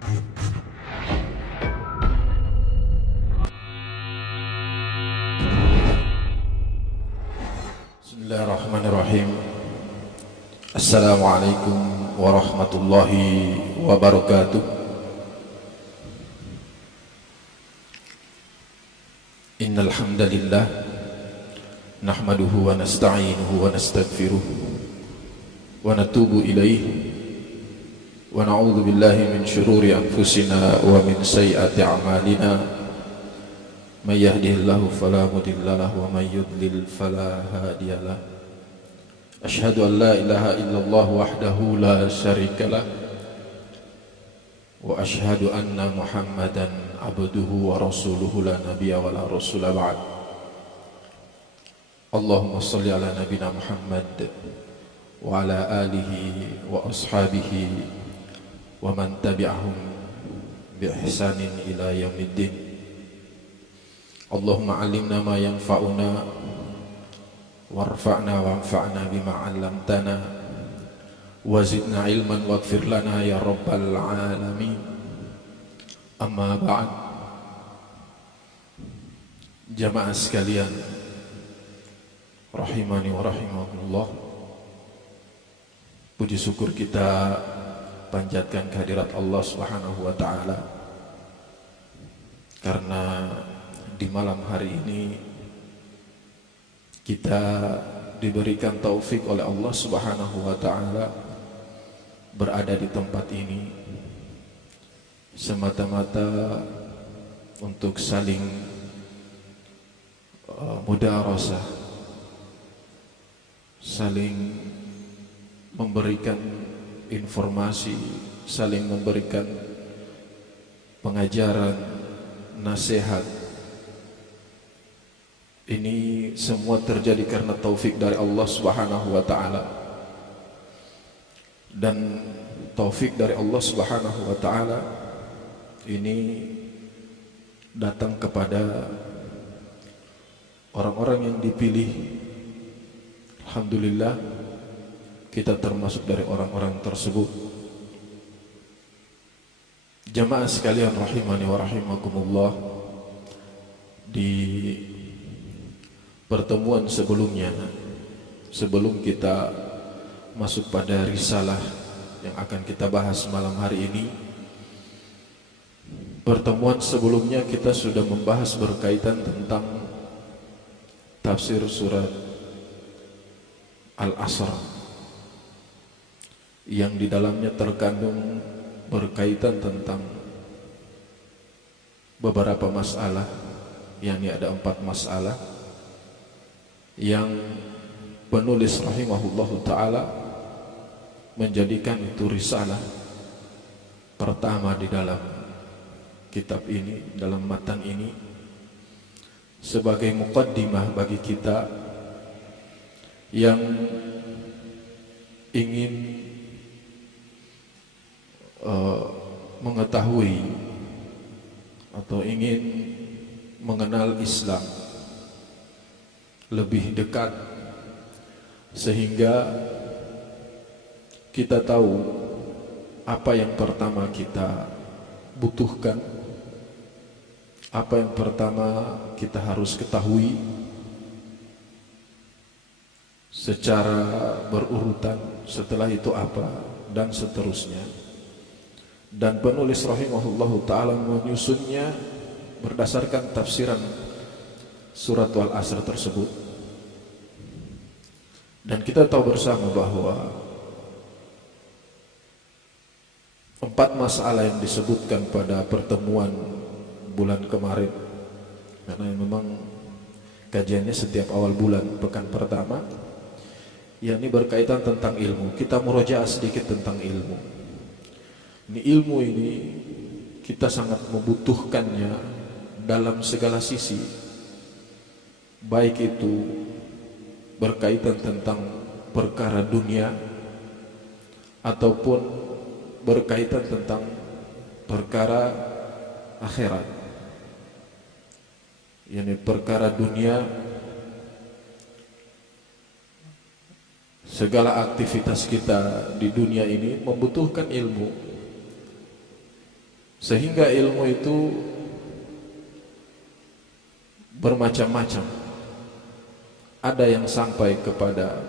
Bismillahirrahmanirrahim. Assalamualaikum warahmatullahi wabarakatuh. Innal hamdalillah nahmaduhu wa nasta'inuhu wa nastaghfiruh wa natubu ilaihi wa na'udzu billahi min syururi anfusina wa min sayyiati a'malina. May yahdihillahu fala mudilla lahu wa may yudlil fala hadiya lahu. Asyhadu an la ilaha illallah wahdahu la syarika lah wa asyhadu anna Muhammadan abduhu wa rasuluhu la nabiyya wa la rasula ba'd. Allahumma shalli ala nabina Muhammad wa ala alihi wa ashabihi wa man tabi'ahum bi ihsanin ila yaumiddin. Allahumma alimna ma yanfa'una warfa'na wanfa'na bima 'allamtana wa zidna ilman waghfir lana ya rabbal alamin. Amma ba'd. Jamaah sekalian rahimani wa rahimakumullah, puji syukur kita panjatkan kehadirat Allah Subhanahu wa taala karena di malam hari ini kita diberikan taufik oleh Allah Subhanahu wa taala berada di tempat ini semata-mata untuk saling mudarasah, saling memberikan informasi, saling memberikan pengajaran, nasihat. Ini semua terjadi karena taufik dari Allah Subhanahu wa taala. Dan taufik dari Allah Subhanahu wa taala ini datang kepada orang-orang yang dipilih. Alhamdulillah kita termasuk dari orang-orang tersebut. Jamaah sekalian rahimani wa rahimakumullah, di pertemuan sebelumnya, sebelum kita masuk pada risalah yang akan kita bahas malam hari ini, pertemuan sebelumnya kita sudah membahas berkaitan tentang tafsir surat Al-Asr yang di dalamnya terkandung berkaitan tentang beberapa masalah, yakni ada 4 masalah yang penulis rahimahullahu ta'ala menjadikan itu risalah pertama di dalam kitab ini, dalam matan ini, sebagai muqaddimah bagi kita yang ingin mengetahui atau ingin mengenal Islam lebih dekat, sehingga kita tahu apa yang pertama kita butuhkan, apa yang pertama kita harus ketahui secara berurutan, setelah itu apa, dan seterusnya. Dan penulis rahimahullahu ta'ala menyusunnya berdasarkan tafsiran surat Al-Asr tersebut. Dan kita tahu bersama bahwa 4 masalah yang disebutkan pada pertemuan bulan kemarin, karena memang kajiannya setiap awal bulan pekan pertama, yakni berkaitan tentang ilmu. Kita murojaah sedikit tentang ilmu. Ini ilmu ini kita sangat membutuhkannya dalam segala sisi, baik itu berkaitan tentang perkara dunia ataupun berkaitan tentang perkara akhirat. Yani perkara dunia, segala aktivitas kita di dunia ini membutuhkan ilmu. Sehingga ilmu itu bermacam-macam. Ada yang sampai kepada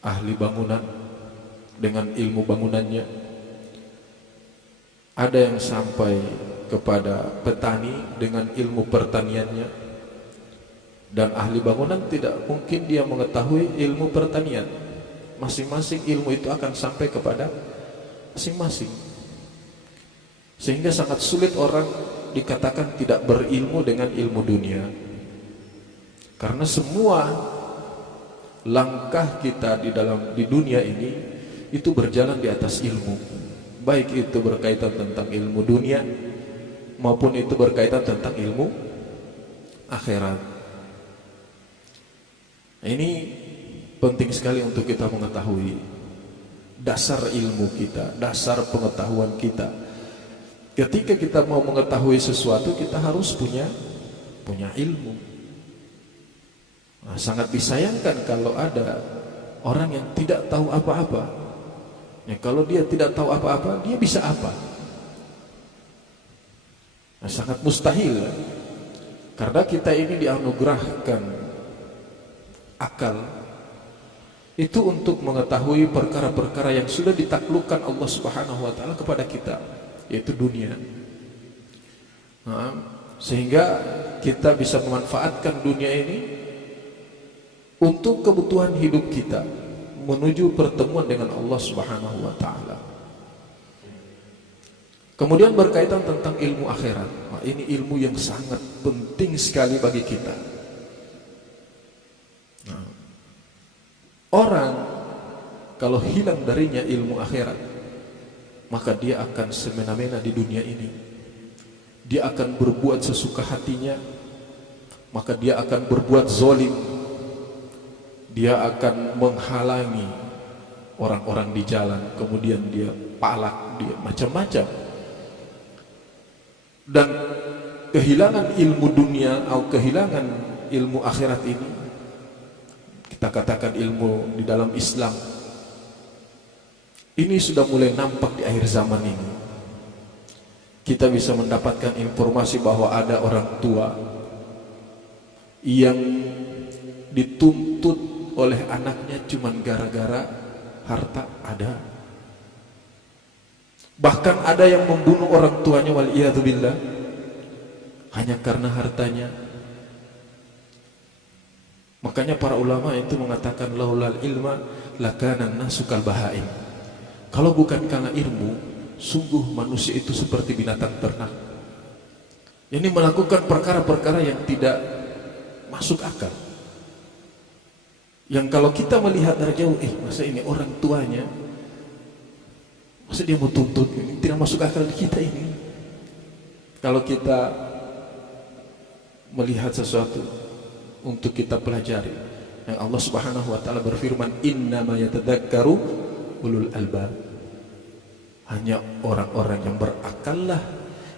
ahli bangunan dengan ilmu bangunannya, ada yang sampai kepada petani dengan ilmu pertaniannya, dan ahli bangunan tidak mungkin dia mengetahui ilmu pertanian. Masing-masing ilmu itu akan sampai kepada masing-masing, sehingga sangat sulit orang dikatakan tidak berilmu dengan ilmu dunia. Karena semua langkah kita di dunia ini itu berjalan di atas ilmu, baik itu berkaitan tentang ilmu dunia maupun itu berkaitan tentang ilmu akhirat. Ini penting sekali untuk kita mengetahui dasar ilmu kita, dasar pengetahuan kita. Ketika kita mau mengetahui sesuatu, kita harus punya ilmu. Nah, sangat disayangkan kalau ada orang yang tidak tahu apa-apa. Ya, kalau dia tidak tahu apa-apa, dia bisa apa? Nah, sangat mustahil. Karena kita ini dianugerahkan akal itu untuk mengetahui perkara-perkara yang sudah ditaklukkan Allah Subhanahu wa taala kepada kita, yaitu dunia. Nah, sehingga kita bisa memanfaatkan dunia ini untuk kebutuhan hidup kita menuju pertemuan dengan Allah Subhanahu wa taala. Kemudian berkaitan tentang ilmu akhirat. Nah, ini ilmu yang sangat penting sekali bagi kita. Nah, orang kalau hilang darinya ilmu akhirat, maka dia akan semena-mena di dunia ini. Dia akan berbuat sesuka hatinya, maka dia akan berbuat zalim. Dia akan menghalangi orang-orang di jalan, kemudian dia palak, dia macam-macam. Dan kehilangan ilmu dunia atau kehilangan ilmu akhirat ini, kita katakan ilmu di dalam Islam, ini sudah mulai nampak di akhir zaman ini. Kita bisa mendapatkan informasi bahwa ada orang tua yang dituntut oleh anaknya cuman gara-gara harta ada. Bahkan ada yang membunuh orang tuanya waliyadzubillah hanya karena hartanya. Makanya para ulama itu mengatakan laulal ilma lakana nasu kal bahaim. Kalau bukan karena ilmu, sungguh manusia itu seperti binatang ternak. Ini melakukan perkara-perkara yang tidak masuk akal. Yang kalau kita melihat dari jauh, masa ini orang tuanya, masa dia mau tuntut, ini tidak masuk akal di kita ini. Kalau kita melihat sesuatu untuk kita pelajari, yang Allah Subhanahu wa taala berfirman, innama yatadzakkaru ulul albab. Hanya orang-orang yang berakal lah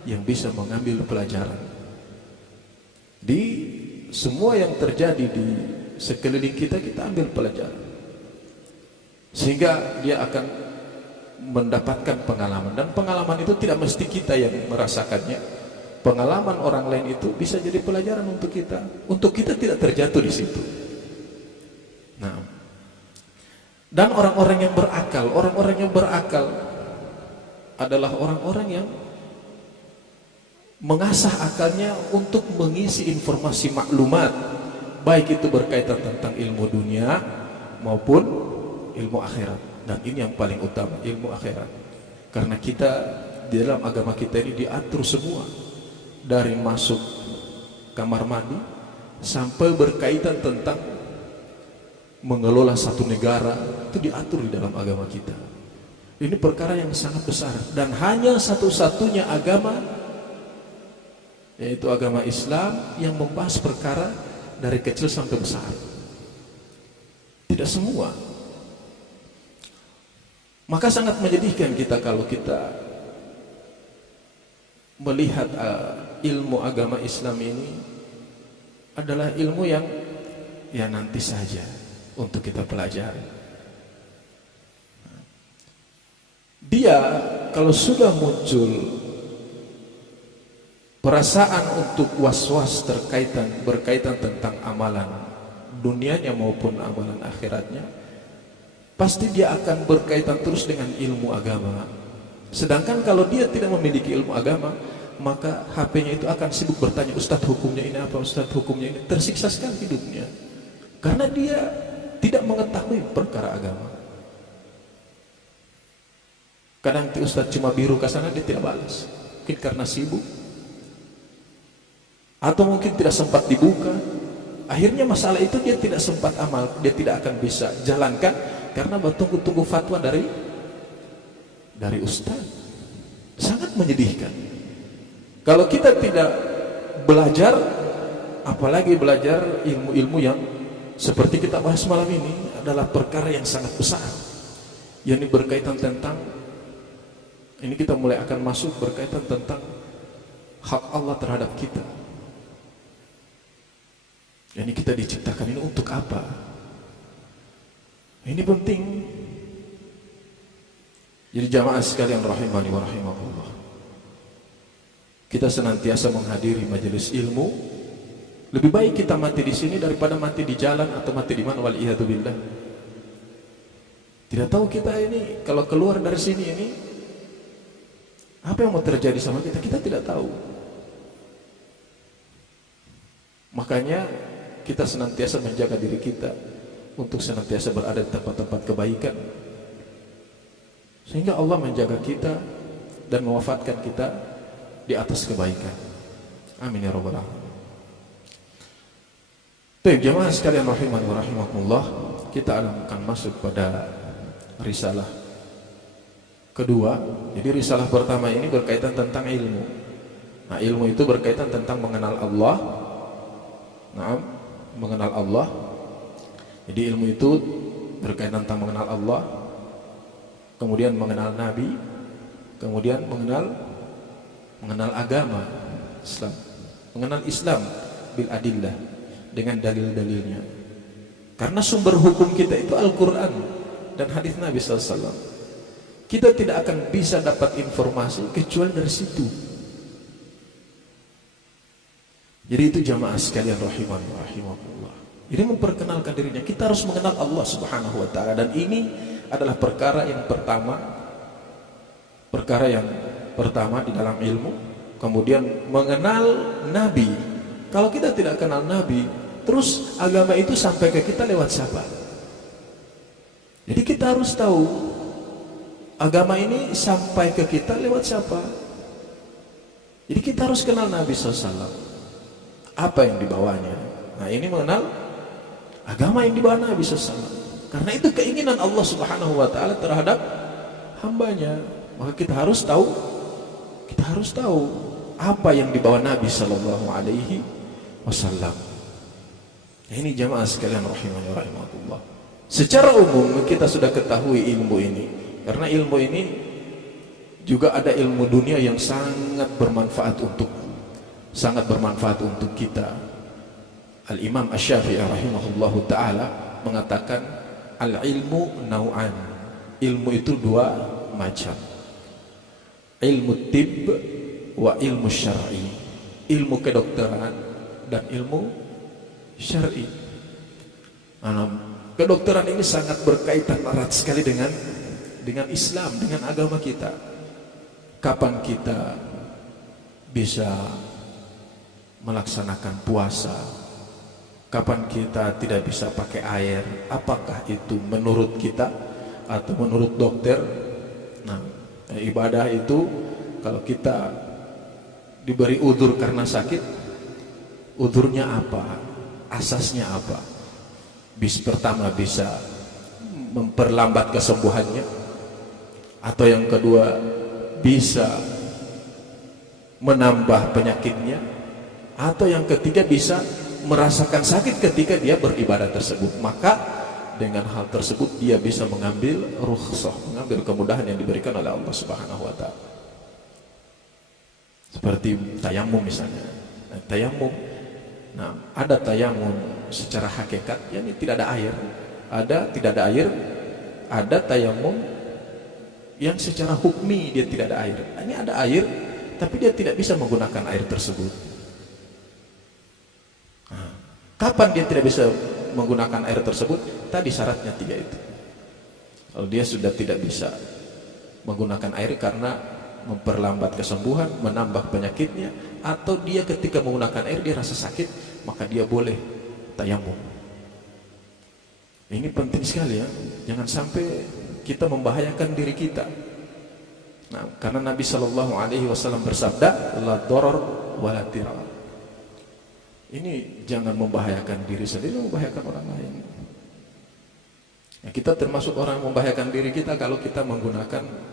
yang bisa mengambil pelajaran. Di semua yang terjadi di sekeliling kita, kita ambil pelajaran, sehingga dia akan mendapatkan pengalaman. Dan pengalaman itu tidak mesti kita yang merasakannya. Pengalaman orang lain itu bisa jadi pelajaran untuk kita tidak terjatuh di situ. Nah, dan orang-orang yang berakal adalah orang-orang yang mengasah akalnya untuk mengisi informasi maklumat, baik itu berkaitan tentang ilmu dunia maupun ilmu akhirat. Dan ini yang paling utama, ilmu akhirat. Karena kita di dalam agama kita ini diatur semua, dari masuk kamar mandi sampai berkaitan tentang mengelola satu negara, itu diatur di dalam agama kita. Ini perkara yang sangat besar, dan hanya satu-satunya agama, yaitu agama Islam, yang membahas perkara dari kecil sampai besar. Tidak semua. Maka sangat menyedihkan kita kalau kita melihat ilmu agama Islam ini adalah ilmu yang ya nanti saja untuk kita pelajari. Dia kalau sudah muncul perasaan untuk was-was berkaitan tentang amalan dunianya maupun amalan akhiratnya, pasti dia akan berkaitan terus dengan ilmu agama. Sedangkan kalau dia tidak memiliki ilmu agama, maka HP-nya itu akan sibuk bertanya, Ustadz hukumnya ini apa, Ustadz hukumnya ini. Tersiksa sekali hidupnya karena dia tidak mengetahui perkara agama. Kadang Ustadz cuma biru ke sana, dia tidak balas, mungkin karena sibuk atau mungkin tidak sempat dibuka. Akhirnya masalah itu dia tidak sempat amal, dia tidak akan bisa jalankan karena tunggu fatwa dari Ustaz. Sangat menyedihkan. Kalau kita tidak belajar, apalagi belajar ilmu-ilmu yang seperti kita bahas malam ini, adalah perkara yang sangat besar. Yang ini berkaitan tentang, ini kita mulai akan masuk berkaitan tentang hak Allah terhadap kita. Ini kita diciptakan ini untuk apa? Ini penting. Jadi jamaah sekalian rahimani wa rahimakumullah, kita senantiasa menghadiri majelis ilmu. Lebih baik kita mati di sini daripada mati di jalan atau mati di mana, wal iyadu billah. Tidak tahu kita ini kalau keluar dari sini ini apa yang mau terjadi sama kita, kita tidak tahu. Makanya kita senantiasa menjaga diri kita untuk senantiasa berada di tempat-tempat kebaikan, sehingga Allah menjaga kita dan mewafatkan kita di atas kebaikan. Amin ya rabbal alamin. Baik jamaah sekalian rahimani wa rahimakumullah, kita akan masuk pada risalah kedua. Jadi risalah pertama ini berkaitan tentang ilmu. Nah, ilmu itu berkaitan tentang mengenal Allah. Nah, mengenal Allah. Jadi ilmu itu berkaitan tentang mengenal Allah, kemudian mengenal Nabi, kemudian mengenal agama Islam, mengenal Islam bil adillah, dengan dalil-dalilnya. Karena sumber hukum kita itu Al-Quran dan hadis Nabi SAW. Kita tidak akan bisa dapat informasi kecuali dari situ. Jadi itu jamaah sekalian rahimani wa rahimakumullah. Ini memperkenalkan dirinya. Kita harus mengenal Allah Subhanahu wa taala, dan ini adalah perkara yang pertama di dalam ilmu. Kemudian mengenal Nabi. Kalau kita tidak kenal Nabi, terus agama itu sampai ke kita lewat siapa? Jadi kita harus tahu agama ini sampai ke kita lewat siapa. Jadi kita harus kenal Nabi SAW, apa yang dibawanya. Nah, ini mengenal agama yang dibawa Nabi SAW. Karena itu keinginan Allah Subhanahu wa taala terhadap hambanya. Maka kita harus tahu apa yang dibawa Nabi sallallahu alaihi wasallam. Ini jamaah sekalian rahimani wa rahimakumullah. Secara umum kita sudah ketahui ilmu ini. Karena ilmu ini juga ada ilmu dunia yang sangat bermanfaat untuk kita. Al-Imam Asy-Syafi'i rahimahullahu taala mengatakan al-ilmu nau'an. Ilmu itu dua macam. Ilmu tibb wa ilmu syar'i. Ilmu kedokteran dan ilmu syar'i. Kedokteran ini sangat berkaitan erat sekali dengan Islam, dengan agama kita. Kapan kita bisa melaksanakan puasa? Kapan kita tidak bisa pakai air? Apakah itu menurut kita atau menurut dokter? Nah, ibadah itu kalau kita diberi udzur karena sakit, udzurnya apa? Asasnya apa? Pertama bisa memperlambat kesembuhannya, atau yang kedua bisa menambah penyakitnya, atau yang ketiga bisa merasakan sakit ketika dia beribadah tersebut. Maka dengan hal tersebut dia bisa mengambil rukhsah, mengambil kemudahan yang diberikan oleh Allah Subhanahu wa taala. Seperti tayamum misalnya. Ada tayamum secara hakikat, yakni tidak ada air. Ada tayamum yang secara hukmi dia tidak ada air. Ini ada air, tapi dia tidak bisa menggunakan air tersebut. Nah, kapan dia tidak bisa menggunakan air tersebut? Tadi syaratnya 3 itu. Kalau dia sudah tidak bisa menggunakan air karena memperlambat kesembuhan, menambah penyakitnya, atau dia ketika menggunakan air dia rasa sakit, maka dia boleh tayamum. Ini penting sekali ya, jangan sampai kita membahayakan diri kita. Nah, karena Nabi Shallallahu Alaihi Wasallam bersabda, la doror wala tirar. Ini jangan membahayakan diri sendiri, membahayakan orang lain. Ya, kita termasuk orang yang membahayakan diri kita kalau kita menggunakan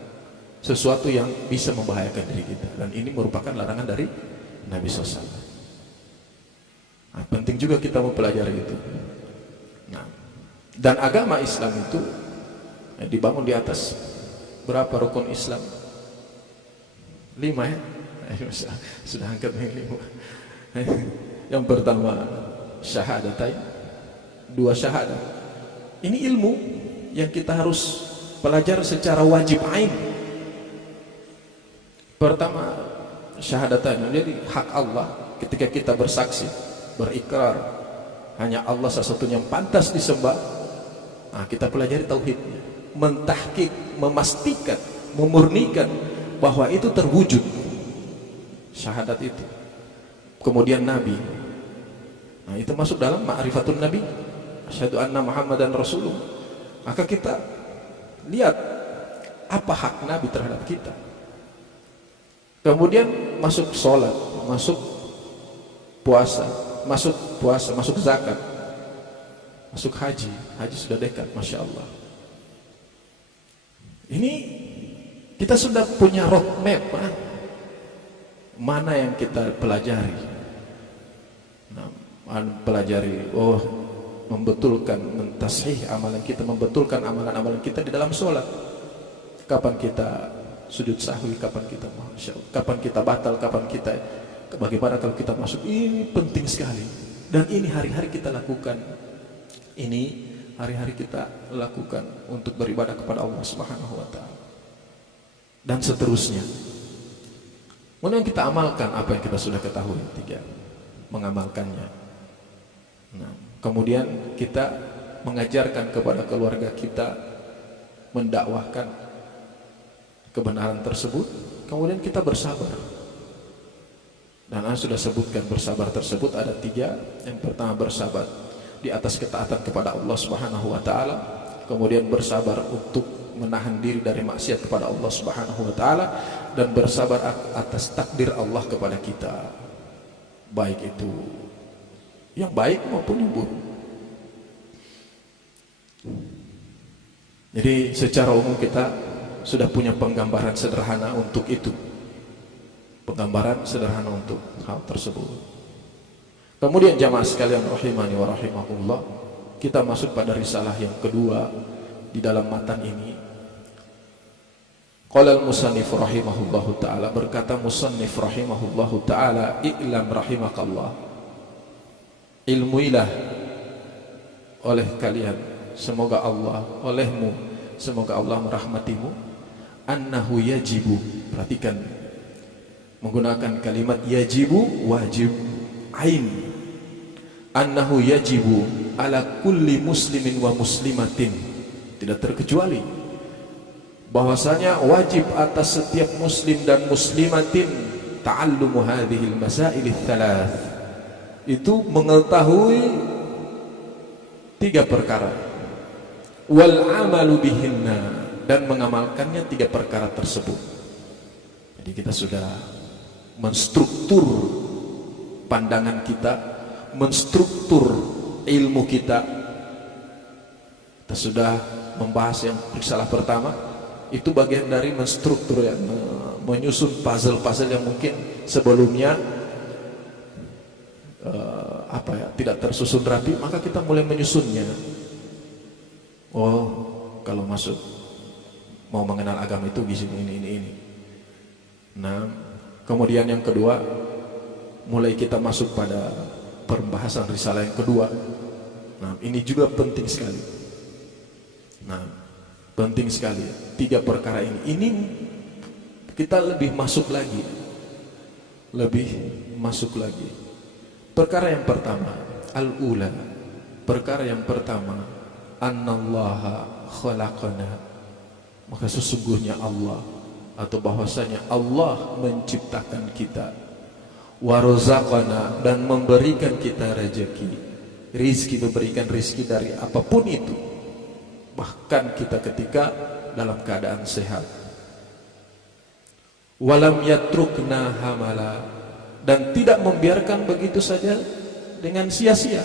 sesuatu yang bisa membahayakan diri kita, dan ini merupakan larangan dari Nabi SAW. Nah, penting juga kita mempelajari itu. Nah, dan agama Islam itu dibangun di atas berapa rukun Islam? 5 ya? Sudah angkat yang 5. Yang pertama syahadatain, 2 syahadat. Ini ilmu yang kita harus pelajari secara wajib ain. Pertama syahadatain, jadi hak Allah ketika kita bersaksi, berikrar hanya Allah satu-satunya yang pantas disembah. Nah, kita pelajari tauhidnya, mentahqiq, memastikan, memurnikan bahwa itu terwujud syahadat itu. Kemudian Nabi, nah itu masuk dalam ma'rifatun Nabi, asyhadu anna Muhammadan Rasulullah. Maka kita lihat apa hak Nabi terhadap kita. Kemudian masuk sholat, masuk puasa, masuk zakat, masuk haji. Haji sudah dekat, Masya Allah. Ini kita sudah punya roadmap, mana yang kita pelajari. Nah, pelajari, membetulkan, mentashih amalan kita, membetulkan amalan-amalan kita di dalam sholat. Kapan kita sujud sahwi, kapan kita Masya Allah, kapan kita batal, kapan kita, bagaimana kalau kita masuk. Ini penting sekali, dan ini hari-hari kita lakukan. Ini hari-hari kita lakukan untuk beribadah kepada Allah Subhanahu wa Ta'ala, dan seterusnya. Kemudian kita amalkan apa yang kita sudah ketahui. 3, mengamalkannya. Nah, kemudian kita mengajarkan kepada keluarga kita, mendakwahkan kebenaran tersebut. Kemudian kita bersabar. Dan saya sudah sebutkan bersabar tersebut ada 3. Yang pertama bersabar di atas ketaatan kepada Allah Subhanahu wa Ta'ala. Kemudian bersabar untuk menahan diri dari maksiat kepada Allah Subhanahu wa Ta'ala, dan bersabar atas takdir Allah kepada kita, baik itu yang baik maupun yang buruk. Jadi secara umum kita sudah punya penggambaran sederhana untuk itu, penggambaran sederhana untuk hal tersebut. Kemudian jamaah sekalian rahimani wa rahimakumullah, kita masuk pada risalah yang kedua di dalam matan ini. Qala al-musannif rahimahullahu ta'ala, berkata musannif rahimahullahu ta'ala, i'lam rahimakallah, ilmuilah oleh kalian, semoga Allah, olehmu, semoga Allah merahmatimu, annahu yajibu, perhatikan menggunakan kalimat yajibu, wajib, ain, annahu yajibu ala kulli muslimin wa muslimatin, tidak terkecuali, bahwasanya wajib atas setiap muslim dan muslimatin ta'allumu hadhil masailil thalath, itu mengetahui 3 perkara, wal amalu bihinna, dan mengamalkannya 3 perkara tersebut. Jadi kita sudah menstruktur pandangan kita, menstruktur ilmu kita. Kita sudah membahas yang risalah pertama, itu bagian dari menstruktur, ya, menyusun puzzle-puzzle yang mungkin sebelumnya tidak tersusun rapi, maka kita mulai menyusunnya. Kalau masuk mau mengenal agama itu di sini ini. Nah, kemudian yang kedua, mulai kita masuk pada pembahasan risalah yang kedua. Nah, ini juga penting sekali. Nah, Penting sekali 3 perkara ini. Ini kita lebih masuk lagi. Perkara yang pertama, al-ula. Perkara yang pertama, annallaha khalaqana. Maka sesungguhnya Allah, atau bahwasanya Allah menciptakan kita, wa razaqana, dan memberikan kita rezeki, rizki, memberikan rizki dari apapun itu, bahkan kita ketika dalam keadaan sehat. Walam yatrukna hamala, dan tidak membiarkan begitu saja dengan sia-sia.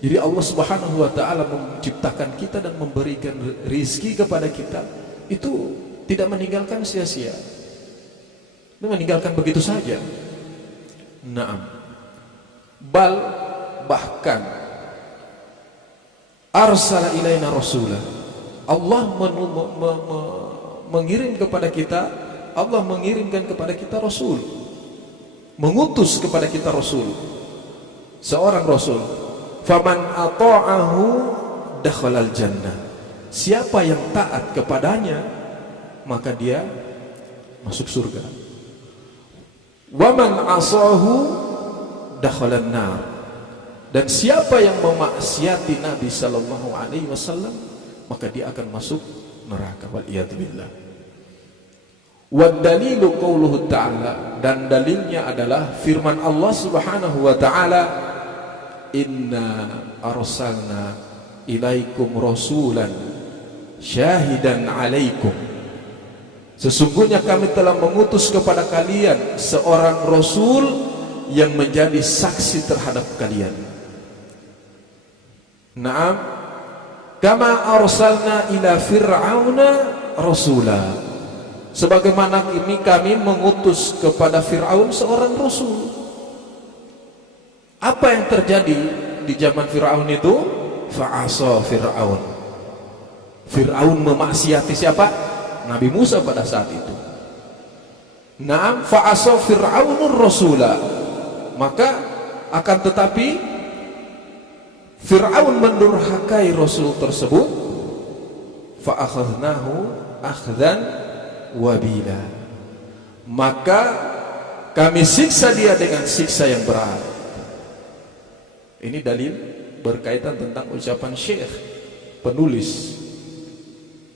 Jadi Allah Subhanahu wa taala menciptakan kita dan memberikan rizki kepada kita, itu tidak meninggalkan sia-sia, meninggalkan begitu saja. Naam. Bahkan arsala ilaina rasulah. Allah mengirim kepada kita, Allah mengirimkan kepada kita rasul, mengutus kepada kita rasul, seorang rasul. Faman ata'ahu dakhalal jannah. Siapa yang taat kepadanya, maka dia masuk surga. Waman asahu dakhalan nar. Dan siapa yang memaksiati Nabi sallallahu alaihi wasallam, maka dia akan masuk neraka. Wal iyad billah. Wad dalilu qauluhu ta'ala, dan dalilnya adalah firman Allah Subhanahu wa taala, inna arsalna ilaikum rasulan syahidan alaikum. Sesungguhnya kami telah mengutus kepada kalian seorang rasul yang menjadi saksi terhadap kalian. Naam, kama arsalna ila fir'auna rasula. Sebagaimana kami mengutus kepada Fir'aun seorang rasul. Apa yang terjadi di zaman Fir'aun itu? Fa'asa Fir'aun. Fir'aun memaksiati siapa? Nabi Musa pada saat itu. Naam, fa'asa Fir'aunur rasula. Maka akan tetapi Fir'aun mendurhakai rasul tersebut. Fa'akhadnahu akhdan wabila. Maka kami siksa dia dengan siksa yang berat. Ini dalil berkaitan tentang ucapan syekh penulis.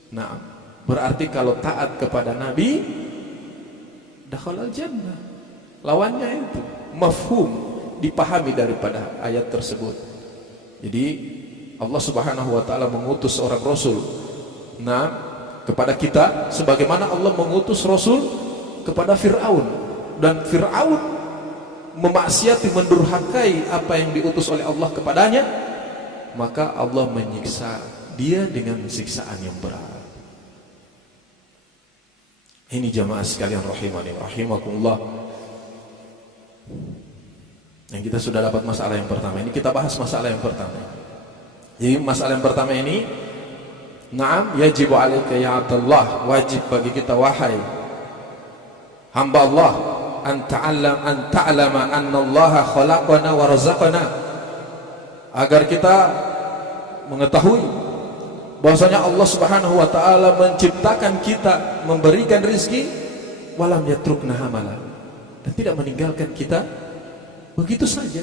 Nah, berarti kalau taat kepada Nabi, dakhalal jannah. Lawannya itu mafhum, dipahami daripada ayat tersebut. Jadi Allah Subhanahu wa taala mengutus seorang rasul, nah, kepada kita sebagaimana Allah mengutus rasul kepada Fir'aun, dan Fir'aun memaksiati, mendurhakai apa yang diutus oleh Allah kepadanya, maka Allah menyiksa dia dengan siksaan yang berat. Ini jamaah sekalian rahimani rahimakumullah. Yang kita sudah dapat masalah yang pertama. Ini kita bahas masalah yang pertama. Jadi masalah yang pertama ini, na'am, yajibu alaika ya Allah, wajib bagi kita wahai hamba Allah, an ta'lama anna Allah khalaqana wa razaqana, agar kita mengetahui bahwasanya Allah Subhanahu wa taala menciptakan kita, memberikan rezeki, walam yatrukna hamala, dan tidak meninggalkan kita begitu saja.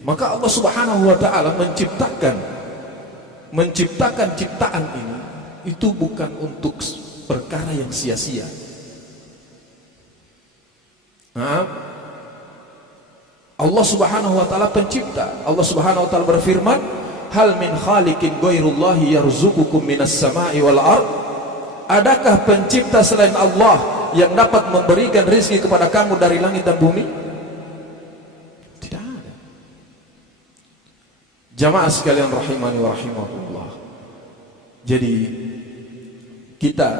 Maka Allah Subhanahu wa taala menciptakan ciptaan ini itu bukan untuk perkara yang sia-sia. Nah, Allah Subhanahu wa taala pencipta. Allah Subhanahu wa taala berfirman, hal min khaliqin ghairullahi yarzuqukum minas sama'i wal ard. Adakah pencipta selain Allah yang dapat memberikan rezeki kepada kamu dari langit dan bumi? Tidak ada. Jamaah sekalian rahimani wa rahimakumullah. Jadi kita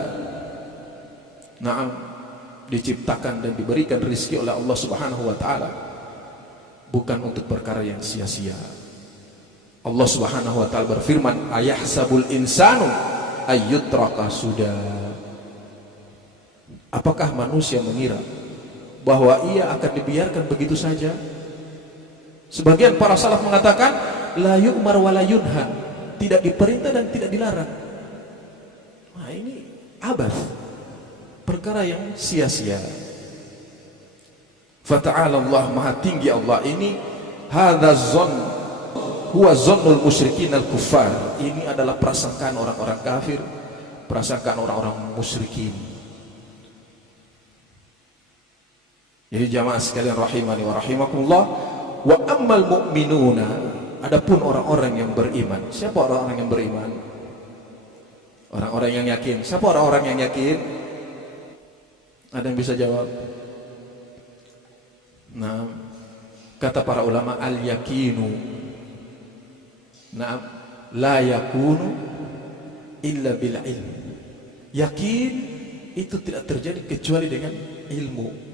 diciptakan dan diberikan rezeki oleh Allah Subhanahu wa taala bukan untuk perkara yang sia-sia. Allah Subhanahu wa taala berfirman, ayahsabul insanu ayyutraka suda. Apakah manusia mengira bahwa ia akan dibiarkan begitu saja? Sebagian para salaf mengatakan la yu'mar wa la yunha, tidak diperintah dan tidak dilarang. Nah, ini abath, perkara yang sia-sia. Fata'ala Allah, maha tinggi Allah ini. Hadza zon huwa zonnul musyrikin al-kuffar. Ini adalah prasangkaan orang-orang kafir, prasangkaan orang-orang musyrikin. Jadi jamaah sekalian rahimani wa rahimakumullah, wa ammal mu'minuna, adapun orang-orang yang beriman. Siapa orang-orang yang beriman? Orang-orang yang yakin. Siapa orang-orang yang yakin? Ada yang bisa jawab? Nah, kata para ulama, al-yakinu, nah, la yakunu illa bil ilm. Yakin itu tidak terjadi kecuali dengan ilmu.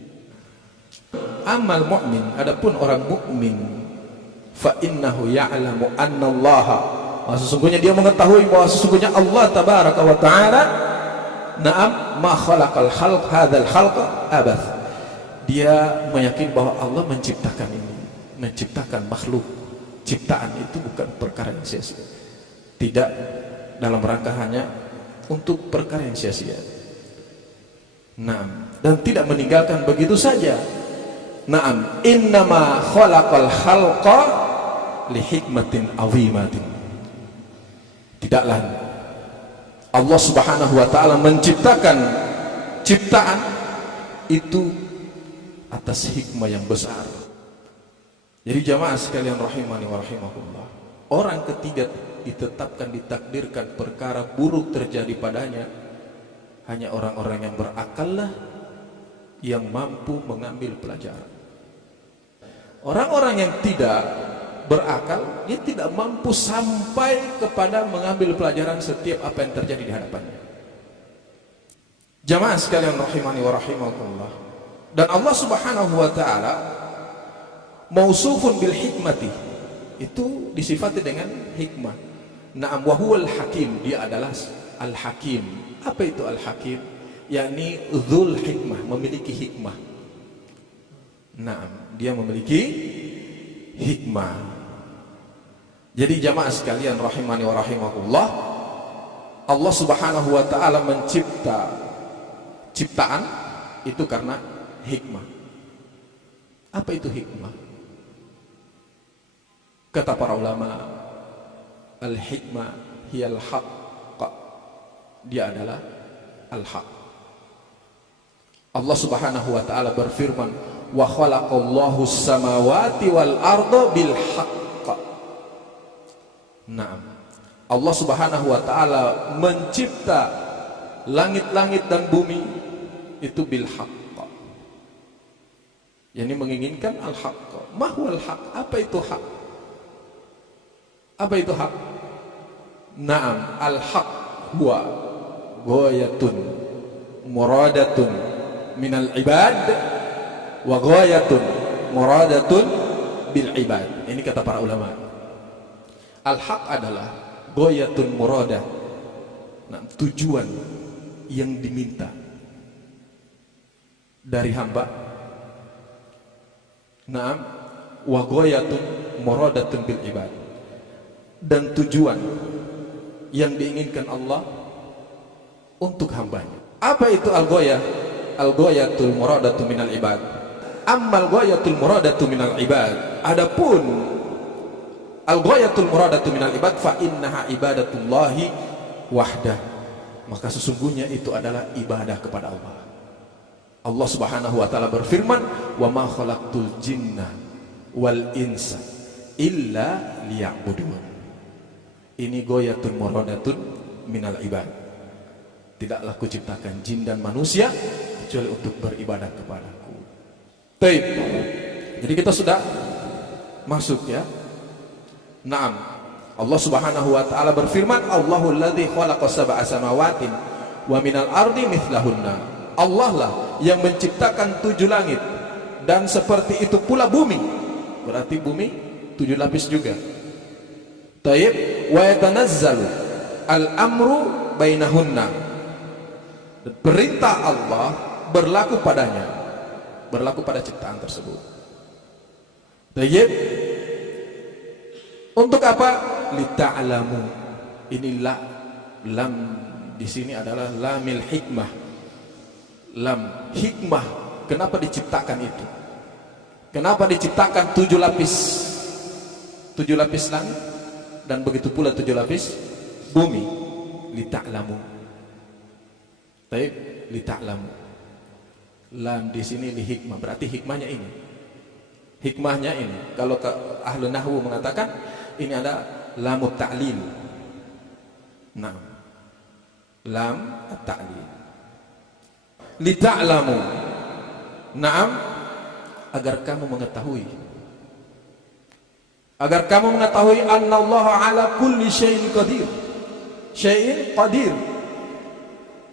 Amal mu'min, adapun orang mukmin, fa innahu ya'lamu anna Allah, sesungguhnya dia mengetahui bahwa sesungguhnya Allah tabaraka wa ta'ala, na'am, ma khalaqal khalq hadzal khalqa abath. Dia meyakini bahwa Allah menciptakan ini, menciptakan makhluk. Ciptaan itu bukan perkara yang sia-sia, tidak dalam rangka hanya untuk perkara yang sia-sia. Naam, dan tidak meninggalkan begitu saja. Naam, innama khalaqal khalqa li hikmatin azimatin. Tidaklah Allah Subhanahu wa taala menciptakan ciptaan itu atas hikmah yang besar. Jadi jamaah sekalian rahimani wa rahimakumullah, orang ketiga ditetapkan, ditakdirkan perkara buruk terjadi padanya hanya orang-orang yang berakallah, yang mampu mengambil pelajaran. Orang-orang yang tidak berakal, dia tidak mampu sampai kepada mengambil pelajaran setiap apa yang terjadi di hadapannya. Jamaah sekalian rahimani wa rahimakumullah, dan Allah Subhanahu wa taala mausufun bil hikmati, itu disifati dengan hikmah. Na'am, wa huwal hakim, dia adalah al-hakim. Apa itu al-hakim? Yakni dzul hikmah, memiliki hikmah. Na'am, dia memiliki hikmah. Jadi jamaah sekalian rahimani wa rahimakumullah, Allah Subhanahu wa taala mencipta ciptaan itu karena hikmah. Apa itu hikmah? Kata para ulama, al-hikmah hiyal haqq, dia adalah al-haq. Allah Subhanahu wa taala berfirman, wa khalaqallahu as-samawati wal arda bil haqq. Naam, Allah Subhanahu wa taala mencipta langit-langit dan bumi itu bil haqq. Yani menginginkan al-haqq. Ma huwal haqq? Apa itu hak? Apa itu hak? Naam, al-haq huwa ghayatun muradatun minal ibad wa ghayatun muradatun bil ibad. Ini kata para ulama. Al-haq adalah ghayatun muradah, nah, tujuan yang diminta dari hamba. Naam, wa ghayatun muradatun bil ibad, dan tujuan yang diinginkan Allah untuk hambanya. Apa itu al-ghayah? Al-ghayatul muradatu minal ibad. Ammal ghayatul muradatu minal ibad, adapun al-ghayatul muradatu minal ibad, fa innaha ibadatullahi wahdah, maka sesungguhnya itu adalah ibadah kepada Allah. Allah Subhanahu wa taala berfirman, wa ma khalaqtul jinna wal insa illa liya'budun. Ini ghayatun muradatun minal ibad. Tidaklah kuciptakan jin dan manusia kecuali untuk beribadah kepadaku. Baik. Jadi kita sudah masuk ya. Naam. Allah Subhanahu wa taala berfirman, Allahul ladzi khalaqa sab'a samawatin wa minal ardi mithlahunna. Allah lah yang menciptakan 7 langit dan seperti itu pula bumi. Berarti bumi 7 lapis juga. Taib, wa yatanazzalu al-amru bainahunna. Perintah Allah berlaku padanya, berlaku pada ciptaan tersebut. Taib, untuk apa? Lita'lamu. Inilah lam di sini adalah lamil hikmah. Lam hikmah, kenapa diciptakan itu? Kenapa diciptakan 7 lapis? 7 lapis langit dan begitu pula 7 lapis bumi. Lita'lamu. Baik, lita'lamu. Lam di sini li hikmah, berarti hikmahnya ini. Hikmahnya ini. Kalau ahli nahwu mengatakan ini ada lamut ta'lil. Nah, lam at-ta'lil. Li ta'lamu. Naam, agar kamu mengetahui. Agar kamu mengetahui annallaha ala kulli syai'in qadir. Syai'in qadir.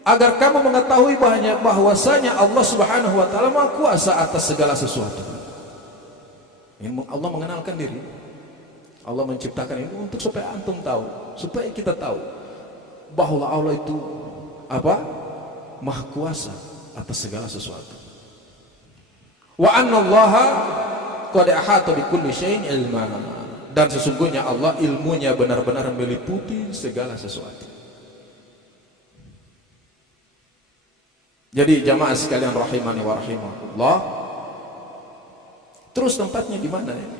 Agar kamu mengetahui bahwasanya Allah Subhanahu wa taala Maha Kuasa atas segala sesuatu. Allah mengenalkan diri. Allah menciptakan ini untuk supaya antum tahu, supaya kita tahu bahwa Allah itu apa? Maha Kuasa atas segala sesuatu. Wa annallaha qad ahata bi kulli syai'in ilma. Dan sesungguhnya Allah ilmunya benar-benar meliputi segala sesuatu. Jadi jamaah sekalian rahimani wa rahimakumullah, terus tempatnya di mana ini?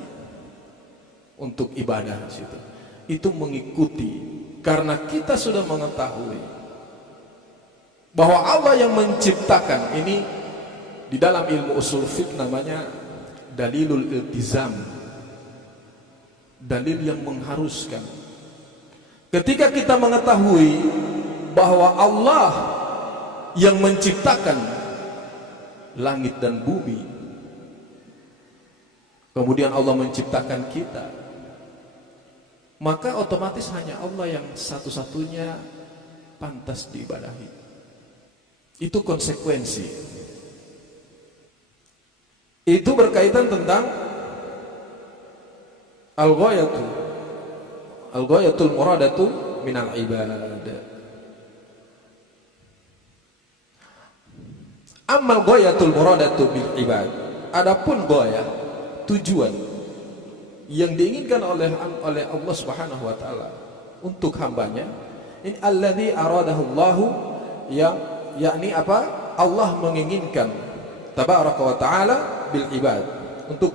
Untuk ibadah situ. Itu mengikuti, karena kita sudah mengetahui bahwa Allah yang menciptakan ini di dalam ilmu usul fiqh namanya dalilul iltizam. Dalil yang mengharuskan. Ketika kita mengetahui bahwa Allah yang menciptakan langit dan bumi, kemudian Allah menciptakan kita, maka otomatis hanya Allah yang satu-satunya pantas diibadahi. Itu konsekuensi. Itu berkaitan tentang al-ghayatul muradatu minal ibadah. Amal ghayatul muradatu bil ibad. Adapun ghayah, tujuan yang diinginkan oleh Allah Subhanahu wa taala untuk hambanya, ini alladzi aradahu Allahu, yang yakni apa? Allah menginginkan tabaraka wa taala bil ibad untuk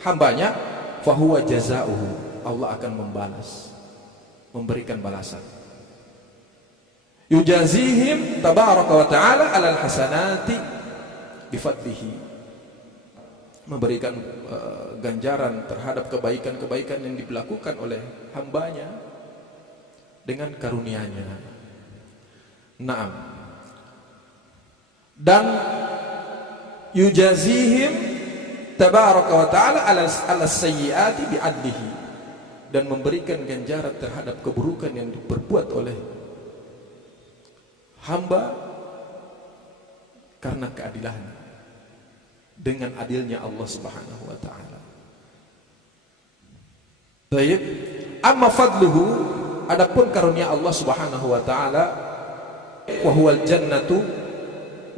hambanya, fahuwa jazaohu. Allah akan membalas, memberikan balasan. Yujazihim tabaraka wa ta'ala alal hasanati bifadlihi, memberikan ganjaran terhadap kebaikan-kebaikan yang dilakukan oleh hambanya dengan karunia-Nya. Naam. Dan yujazihim tabaraka wa ta'ala ala sayyiati bi'adlihi, dan memberikan ganjaran terhadap keburukan yang diperbuat oleh hamba karena keadilan, dengan adilnya Allah Subhanahu wa taala. Baik, amma fadluhu, adapun karunia Allah Subhanahu wa taala, wa huwal jannatu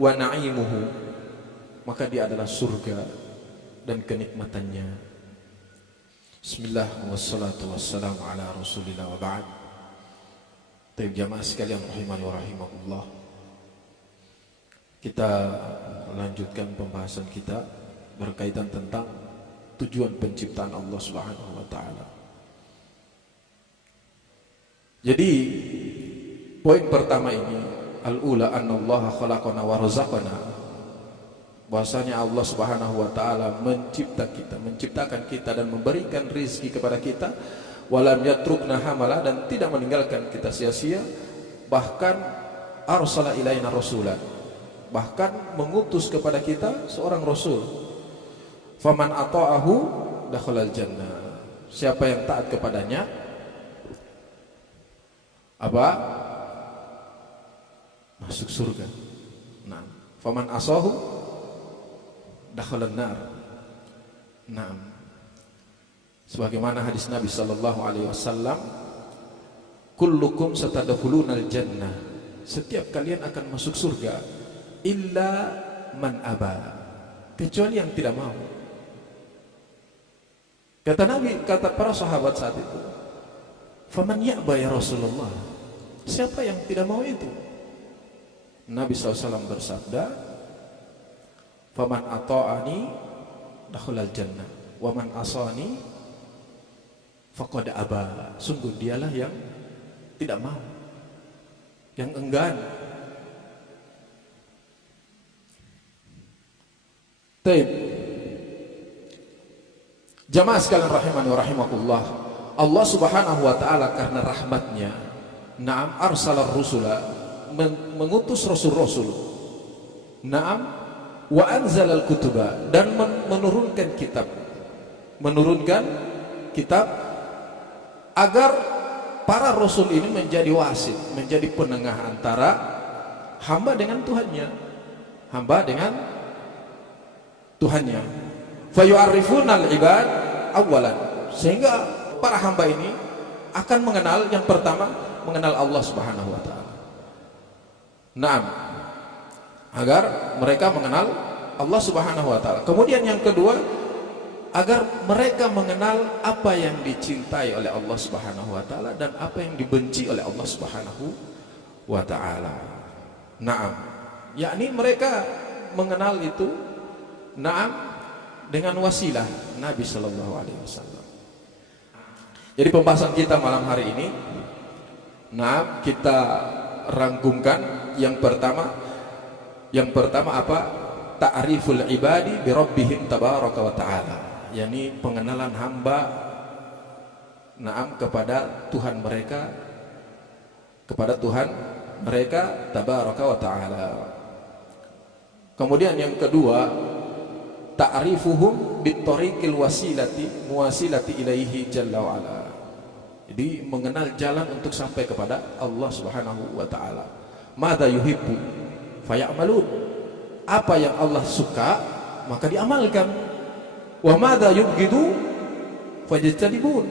wa na'imuhu, maka dia adalah surga dan kenikmatannya. Bismillah wassalatu wassalamu ala Rasulillah wa ba'd. Baik jamaah sekalian rahimani wa rahimakumullah, kita lanjutkan pembahasan kita berkaitan tentang tujuan penciptaan Allah Subhanahu wa taala. Jadi poin pertama ini, al-ula annallaha khalaqana wa razaqana, bahwasanya Allah Subhanahu wa taala menciptakan kita dan memberikan rizki kepada kita, walam yatrukna hamala, dan tidak meninggalkan kita sia-sia, bahkan arsala ilaina rasulan, bahkan mengutus kepada kita seorang rasul. Faman ata'ahu dakhalal jannah, siapa yang taat kepadanya apa? Masuk surga. Nah, faman asahu dakhalan nar. Nah, sebagaimana hadis Nabi sallallahu alaihi wasallam, kullukum satadkhulunal jannah, setiap kalian akan masuk surga, illa man aba, kecuali yang tidak mau. Kata Nabi, kata para sahabat saat itu, faman ya'ba ya Rasulullah, Siapa yang tidak mau itu? Nabi SAW bersabda, "Faman ata'ani dakhulal jannah, wa man asani faqad aba." Sungguh dialah yang tidak mau, yang enggan. Taib. Jamaah sekalian rahimani wa rahimakumullah, Allah Subhanahu wa taala karena rahmatnya, na'am arsalar rusula, mengutus rasul-rasul, na'am wa anzalal kutuba, dan menurunkan kitab agar para rasul ini menjadi wasit, menjadi penengah antara hamba dengan Tuhannya, hamba dengan Tuhannya. Fayu'arrifunal ibad awalan, sehingga para hamba ini akan mengenal, yang pertama mengenal Allah Subhanahu wa taala. Naam, agar mereka mengenal Allah Subhanahu wa taala. Kemudian yang kedua, agar mereka mengenal apa yang dicintai oleh Allah Subhanahu wa taala dan apa yang dibenci oleh Allah Subhanahu wa taala. Naam, yakni mereka mengenal itu, naam, dengan wasilah Nabi sallallahu alaihi wasallam. Jadi pembahasan kita malam hari ini, naam, kita rangkumkan yang pertama apa? Ta'riful ibadi bi rabbihim tabaraka wa ta'ala, yakni pengenalan hamba, naam, kepada Tuhan mereka, tabaraka wa ta'ala. Kemudian yang kedua, ta'rifuhum bitariqil muwasilati ilaihi jalla wa ala. Jadi mengenal jalan untuk sampai kepada Allah Subhanahu wa taala. Madza yuhibbu faya'malun, apa yang Allah suka maka diamalkan. Wa madza yubghidu fajtanibun,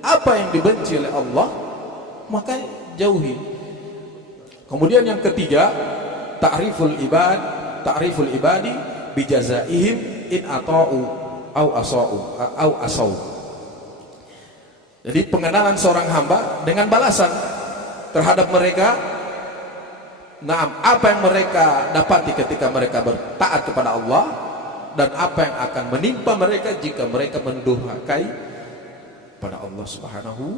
apa yang dibenci oleh Allah maka jauhi. Kemudian yang ketiga, ta'riful ibadi bijazaihim in ata'u au asau. Jadi pengenalan seorang hamba dengan balasan terhadap mereka, naam, apa yang mereka dapati ketika mereka bertaat kepada Allah, dan apa yang akan menimpa mereka jika mereka mendurhakai pada Allah Subhanahu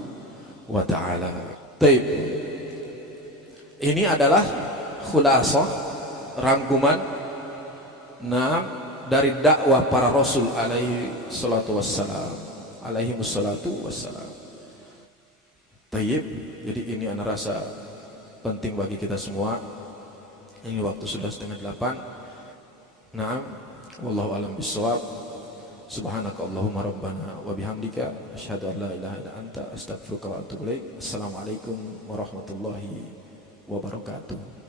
wa taala. Taib. Ini adalah khulasah, rangkuman, naam, dari dakwah para rasul alaihi salatu wassalam. Tayyib. Jadi ini ana rasa penting bagi kita semua. Ini waktu sudah 7:30. Naam, wallahu alam bissawab. Subhanaka Allahumma rabbana wa bihamdika asyhadu an la ilaha illa anta astaghfiruka wa atubu ilaik. Assalamualaikum warahmatullahi wabarakatuh.